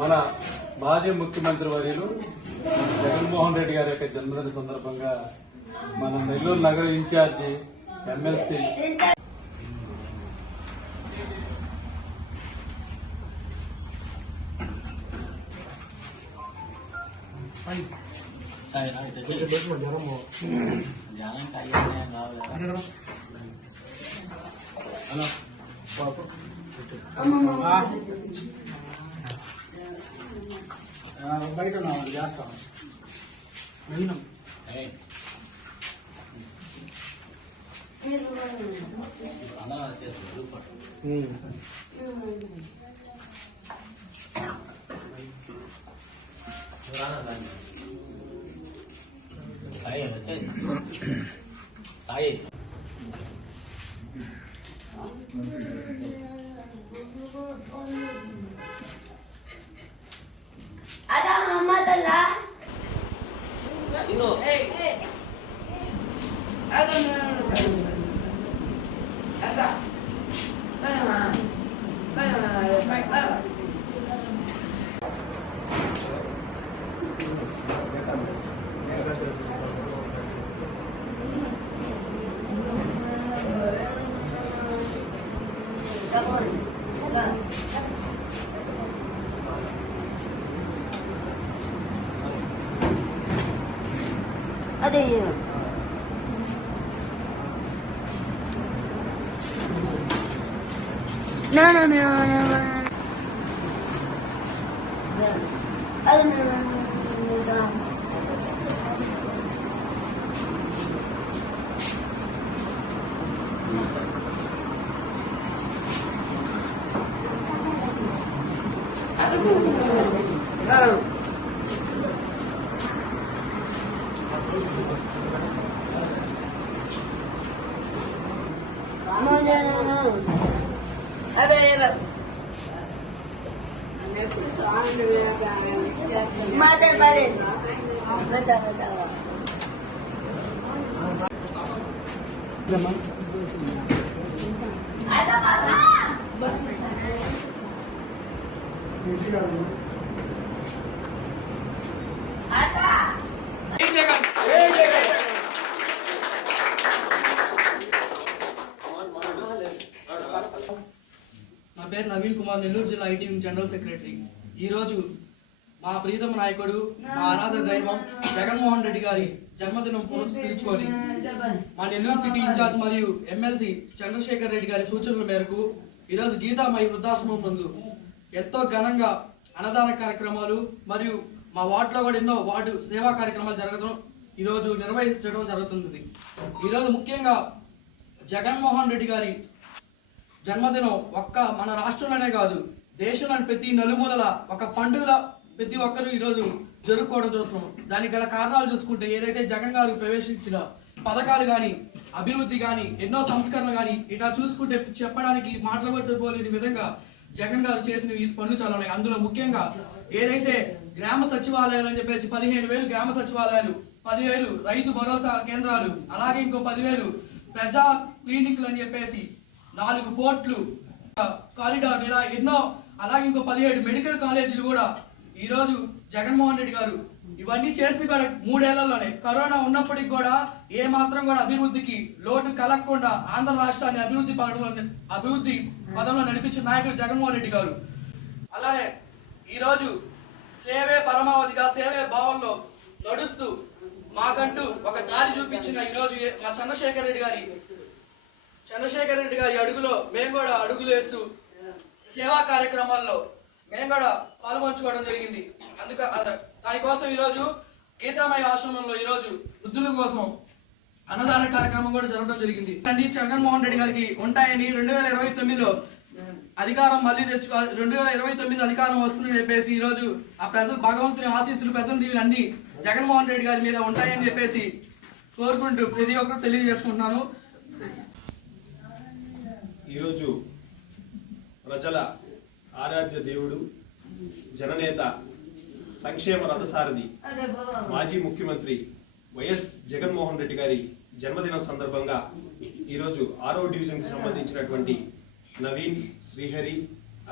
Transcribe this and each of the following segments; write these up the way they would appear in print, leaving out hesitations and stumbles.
మన మాజీ ముఖ్యమంత్రి వర్యులు జగన్మోహన్ రెడ్డి గారి యొక్క జన్మదిన సందర్భంగా మన నెల్లూరు నగర ఇన్ఛార్జి ఎమ్మెల్సీ బయట చేస్తాం Sai ada mama tala Dino ada ada ada ya. No. Ada no. No. Ada. Mata baris. Betul. Ada apa? Ada. నా పేరు నవీన్ కుమార్, నెల్లూరు జిల్లా ఐటీ జనరల్ సెక్రటరీ. ఈరోజు మా ప్రీతమ నాయకుడు, మా అనాథ దైవం జగన్మోహన్ రెడ్డి గారి జన్మదినం పురస్కరించుకొని మా నెల్లూరు సిటీ ఇన్ఛార్జ్ మరియు ఎమ్మెల్సీ చంద్రశేఖర్ రెడ్డి గారి సూచనల మేరకు ఈరోజు గీతామయి వృద్ధాశ్రమం నందు ఎంతో ఘనంగా అన్నదాన కార్యక్రమాలు మరియు మా వార్డులో కూడా ఎన్నో వార్డు సేవా కార్యక్రమాలు జరగడం ఈరోజు నిర్వహించడం జరుగుతుంది. ఈరోజు ముఖ్యంగా జగన్మోహన్ రెడ్డి గారి జన్మదినం ఒక్క మన రాష్ట్రంలోనే కాదు, దేశంలోని ప్రతి నలుమూలల ఒక పండుగల ప్రతి ఒక్కరు ఈరోజు జరుపుకోవడం చూస్తున్నాం. దానికి గల కారణాలు చూసుకుంటే ఏదైతే జగన్ గారు ప్రవేశించిన పథకాలు కానీ, అభివృద్ధి కానీ, ఎన్నో సంస్కరణలు కానీ ఇట్లా చూసుకుంటే చెప్పడానికి మాటలు కూడా సరిపోలేని విధంగా జగన్ గారు చేసిన ఈ పనులు చాలా ఉన్నాయి. అందులో ముఖ్యంగా ఏదైతే గ్రామ సచివాలయాలు అని చెప్పేసి 15,000 గ్రామ సచివాలయాలు, 10,000 రైతు భరోసా కేంద్రాలు, అలాగే ఇంకో 10,000 ప్రజా క్లినిక్లు అని చెప్పేసి 4 పోర్ట్లు, కారిడార్, ఇలా ఎన్నో, అలాగే ఇంకో 17 మెడికల్ కాలేజీలు కూడా ఈరోజు జగన్మోహన్ రెడ్డి గారు ఇవన్నీ చేసింది కూడా 3 ఏళ్లలోనే. కరోనా ఉన్నప్పటికీ కూడా ఏ మాత్రం కూడా అభివృద్ధికి లోటు కలగకుండా ఆంధ్ర రాష్ట్రాన్ని అభివృద్ధి పదంలో నడిపించిన నాయకుడు జగన్మోహన్ రెడ్డి గారు. అలానే ఈరోజు సేవే పరమావధిగా సేవే భావంలో నడుస్తూ మాకంటూ ఒక దారి చూపించిన ఈరోజు మా చంద్రశేఖర్ రెడ్డి గారి అడుగులో మేము కూడా అడుగులు వేస్తూ సేవా కార్యక్రమాల్లో మేము కూడా పాల్పంచుకోవడం జరిగింది. దానికోసం ఈరోజు గీతామయ ఆశ్రమంలో ఈరోజు వృద్ధుల కోసం అన్నదాన కార్యక్రమం కూడా జరగడం జరిగింది. జగన్మోహన్ రెడ్డి గారికి ఉంటాయని 2029లో అధికారం మళ్ళీ 2029 అధికారం వస్తుందని చెప్పేసి ఈరోజు ఆ ప్రజలు భగవంతుని ఆశీస్సులు, ప్రజల దీవెనలు అన్ని జగన్మోహన్ రెడ్డి గారి మీద ఉంటాయని చెప్పేసి కోరుకుంటూ ప్రతి ఒక్కరు తెలియజేసుకుంటున్నాను. ఈరోజు ప్రజల ఆరాధ్య దేవుడు, జననేత, సంక్షేమ రథసారథి, మాజీ ముఖ్యమంత్రి వైఎస్ జగన్మోహన్ రెడ్డి గారి జన్మదినం సందర్భంగా ఈరోజు 6వ డివిజన్కి సంబంధించినటువంటి నవీన్, శ్రీహరి,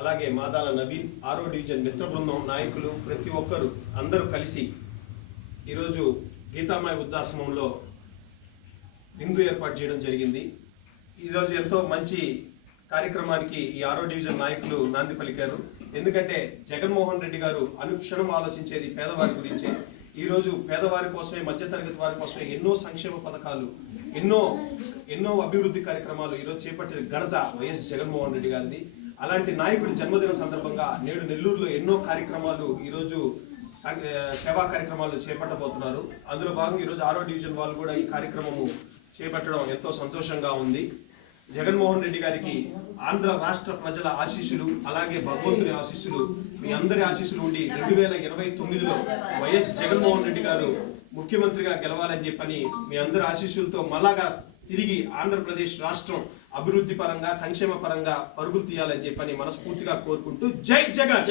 అలాగే మాదాల నవీన్, 6వ డివిజన్ మిత్ర బృందం నాయకులు ప్రతి ఒక్కరు అందరూ కలిసి ఈరోజు గీతామాయ వృద్ధాశ్రమంలో విందు ఏర్పాటు చేయడం జరిగింది. ఈరోజు ఎంతో మంచి కార్యక్రమానికి ఈ 6వ డివిజన్ నాయకులు నాంది పలికారు. ఎందుకంటే జగన్మోహన్ రెడ్డి గారు అనుక్షణం ఆలోచించేది పేదవారి గురించే. ఈరోజు పేదవారి కోసమే, మధ్యతరగతి వారి కోసమే ఎన్నో సంక్షేమ పథకాలు, ఎన్నో అభివృద్ధి కార్యక్రమాలు ఈరోజు చేపట్టిన ఘనత వైఎస్ జగన్మోహన్ రెడ్డి గారిది. అలాంటి నాయకుడి జన్మదిన సందర్భంగా నేడు నెల్లూరులో ఎన్నో కార్యక్రమాలు ఈరోజు సేవా కార్యక్రమాలు చేపట్టబోతున్నారు. అందులో భాగంగా ఈరోజు 6వ డివిజన్ వాళ్ళు కూడా ఈ కార్యక్రమము చేపట్టడం ఎంతో సంతోషంగా ఉంది. జగన్మోహన్ రెడ్డి గారికి ఆంధ్ర రాష్ట్ర ప్రజల ఆశీస్సులు, అలాగే భగవంతుని ఆశీస్సులు, మీ అందరి ఆశీస్సులు ఉండి 2029లో వైఎస్ జగన్మోహన్ రెడ్డి గారు ముఖ్యమంత్రిగా గెలవాలని చెప్పని మీ అందరి ఆశీస్సులతో మళ్ళాగా తిరిగి ఆంధ్రప్రదేశ్ రాష్ట్రం అభివృద్ధి పరంగా, సంక్షేమ పరంగా పరుగులు తీయాలని చెప్పని మనస్ఫూర్తిగా కోరుకుంటూ జై జగన్.